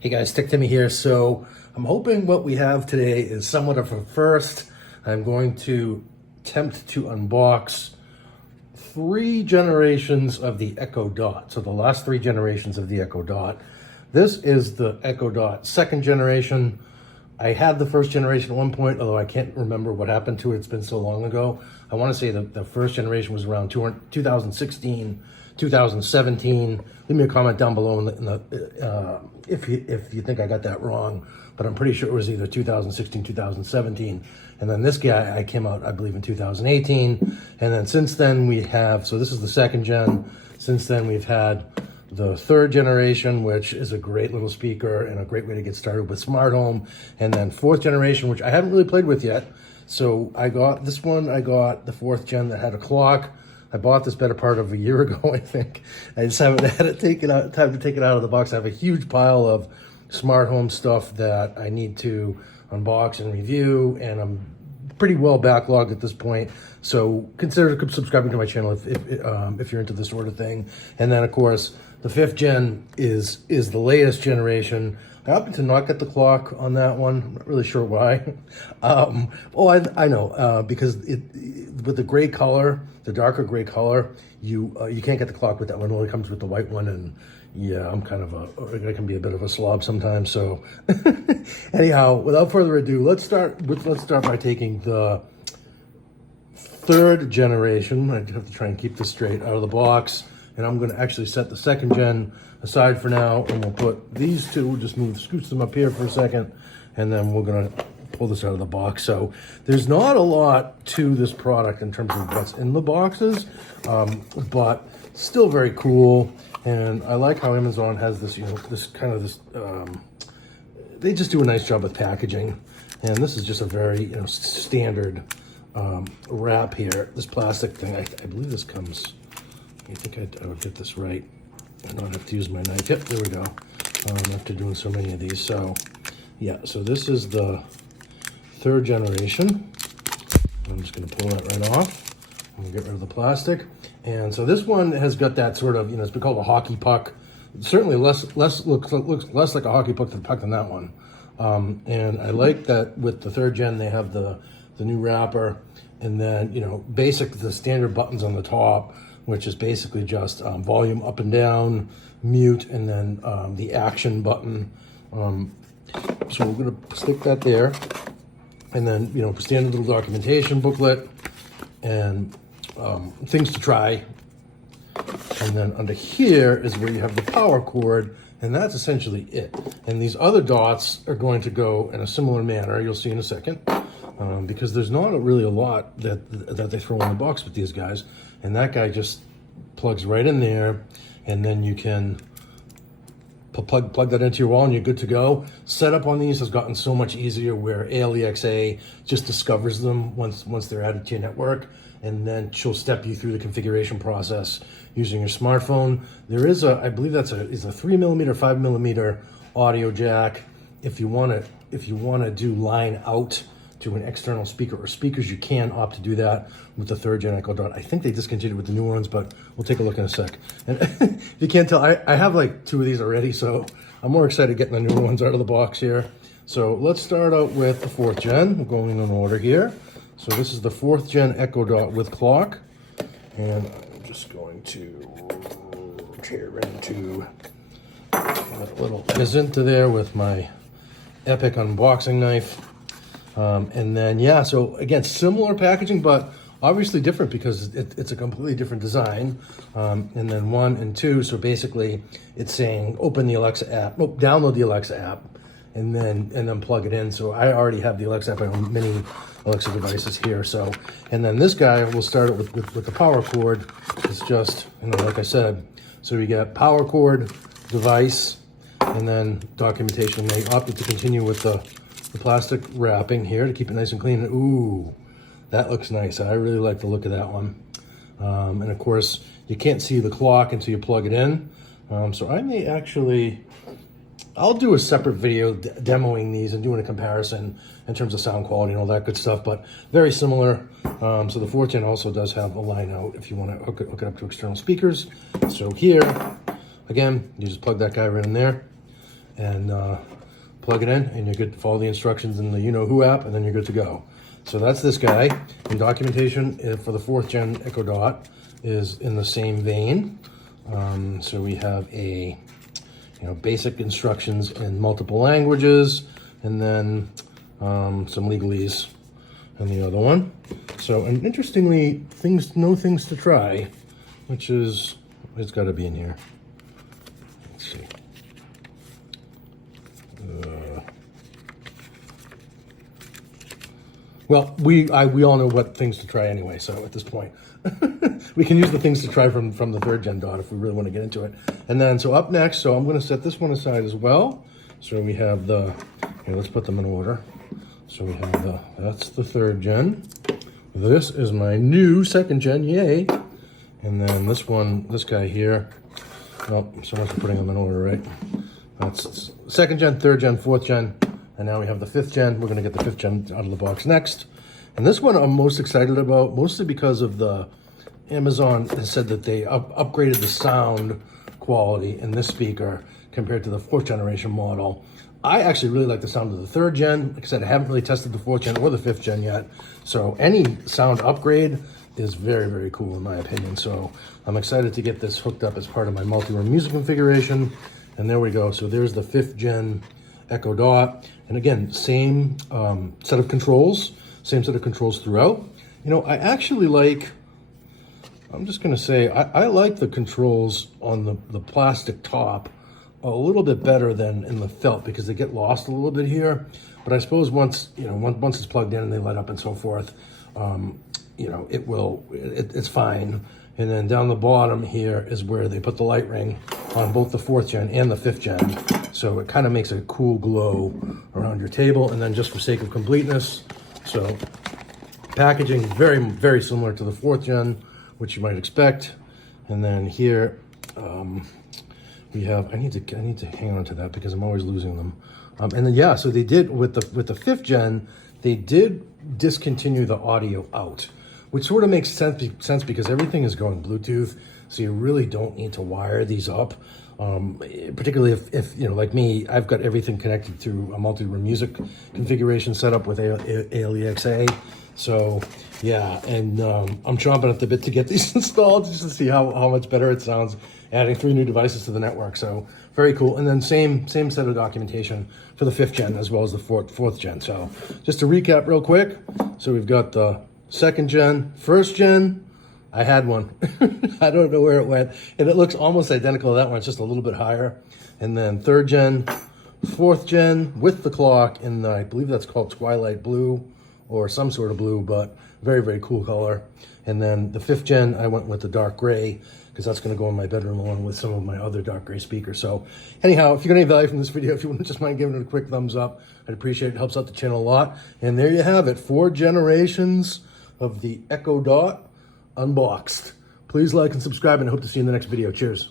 Hey guys, Tech Timmy here. So I'm hoping what we have today is somewhat of a first. I'm going to attempt to unbox 3 generations of the Echo Dot. So the last 3 generations of the Echo Dot. This is the Echo Dot second generation. I had the first generation at one point, although I can't remember what happened to it. It's been so long ago. I want to say that the first generation was around 2016, 2017. Leave me a comment down below if you think I got that wrong. But I'm pretty sure it was either 2016, 2017. And then this guy, I came out, I believe, in 2018. And then since then we have, so this is the second gen. Since then we've had the third generation, which is a great little speaker and a great way to get started with smart home. And then fourth generation, which I haven't really played with yet. So I got this one, I got the fourth gen that had a clock. I bought this better part of a year ago, I think. I just haven't had it time to take it out of the box. I have a huge pile of smart home stuff that I need to unbox and review, and I'm pretty well backlogged at this point. So consider subscribing to my channel if you're into this sort of thing. And then of course, the fifth gen is the latest generation. I happened to not get the clock on that one. I'm not really sure why. I know, because with the gray color, the darker gray color, you can't get the clock with that one. It only comes with the white one, and yeah, I'm kind of I can be a bit of a slob sometimes. So anyhow, without further ado, let's start by taking the third generation. I have to try and keep this straight out of the box. And I'm going to actually set the second gen aside for now, and we'll put these two, we'll just scooch them up here for a second, and then we're going to pull this out of the box. So there's not a lot to this product in terms of what's in the boxes, but still very cool. And I like how Amazon has this, they just do a nice job with packaging. And this is just a very, standard wrap here. This plastic thing, I believe this comes, I think I would get this right. I don't have to use my knife. Yep, there we go. After doing so many of these. So, yeah, so this is the third generation. I'm just going to pull that right off. I'm going to get rid of the plastic. And so this one has got that sort of, it's been called a hockey puck. Certainly looks less like a hockey puck than that one. And I like that with the third gen, they have the new wrapper. And then, the standard buttons on the top, which is basically just volume up and down, mute, and then the action button. So we're going to stick that there. And then, standard little documentation booklet and things to try. And then under here is where you have the power cord, and that's essentially it. And these other dots are going to go in a similar manner, you'll see in a second. Because there's not really a lot that they throw in the box with these guys. And that guy just plugs right in there, and then you can plug that into your wall and you're good to go. Setup on these has gotten so much easier where ALEXA just discovers them once they're added to your network, and then she'll step you through the configuration process using your smartphone. There is I believe that's a 3mm, 5mm audio jack. If you want to do line out to an external speaker or speakers, you can opt to do that with the third gen Echo Dot. I think they discontinued with the new ones, but we'll take a look in a sec. And if you can't tell, I have like 2 of these already, so I'm more excited getting the newer ones out of the box here. So let's start out with the fourth gen. We're going in order here. So this is the fourth gen Echo Dot with clock. And I'm just going to tear into that little Gazinta there with my epic unboxing knife. And then, yeah, so again, similar packaging, but obviously different because it's a completely different design. And then 1 and 2, so basically it's saying open the Alexa app, download the Alexa app, and then plug it in. So I already have the Alexa app. I own many Alexa devices here. So, and then this guy, we'll start it with the power cord. It's just, like I said, so we got power cord, device, and then documentation. They opted to continue with the plastic wrapping here to keep it nice and clean. Ooh, that looks nice. I really like the look of that one. And of course, you can't see the clock until you plug it in. So I may actually, I'll do a separate video demoing these and doing a comparison in terms of sound quality and all that good stuff, but very similar. So the 4th gen also does have a line out if you want to hook it up to external speakers. So here, again, you just plug that guy right in there. and plug it in, and you're good to follow the instructions in the you-know-who app, and then you're good to go. So that's this guy. And documentation for the 4th gen Echo Dot is in the same vein. So we have a basic instructions in multiple languages, and then some legalese in the other one. So, and interestingly, no things to try, which is, it's got to be in here. Let's see. Well, we all know what things to try anyway, so at this point. We can use the things to try from the 3rd gen Dot if we really want to get into it. And then, so up next, so I'm going to set this one aside as well. So we have here, let's put them in order. So we have that's the 3rd gen. This is my new 2nd gen, yay. And then this guy here, oh, so much for putting them in order, right? That's 2nd gen, 3rd gen, 4th gen, and now we have the 5th gen. We're gonna get the 5th gen out of the box next. And this one I'm most excited about, mostly because of Amazon has said that they upgraded the sound quality in this speaker compared to the 4th generation model. I actually really like the sound of the 3rd gen. Like I said, I haven't really tested the 4th gen or the 5th gen yet. So any sound upgrade is very, very cool in my opinion. So I'm excited to get this hooked up as part of my multi-room music configuration. And there we go. So there's the 5th gen Echo Dot. And again, same set of controls throughout. I actually like, I'm just gonna say, I like the controls on the plastic top a little bit better than in the felt, because they get lost a little bit here. But I suppose once it's plugged in and they light up and so forth, it's fine. And then down the bottom here is where they put the light ring on both the 4th gen and the 5th gen. So it kind of makes a cool glow around your table. And then just for sake of completeness, so packaging very, very similar to the 4th gen, which you might expect. And then here, we have, I need to hang on to that because I'm always losing them. And then, yeah, so they did, with the 5th gen, they did discontinue the audio out, which sort of makes sense because everything is going Bluetooth, so you really don't need to wire these up. Particularly if like me, I've got everything connected through a multi-room music configuration setup with ALEXA. So yeah, and I'm chomping at the bit to get these installed just to see how much better it sounds, adding 3 new devices to the network. So very cool. And then same set of documentation for the 5th gen as well as the 4th gen. So just to recap real quick, so we've got the 2nd gen, 1st gen. I had one. I don't know where it went. And it looks almost identical to that one. It's just a little bit higher. And then 3rd gen, 4th gen with the clock in I believe that's called Twilight Blue or some sort of blue, but very, very cool color. And then the 5th gen, I went with the dark gray because that's going to go in my bedroom along with some of my other dark gray speakers. So anyhow, if you got any value from this video, if you wouldn't just mind giving it a quick thumbs up, I'd appreciate it. It helps out the channel a lot. And there you have it, 4 generations of the Echo Dot unboxed. Please like and subscribe, and I hope to see you in the next video. Cheers.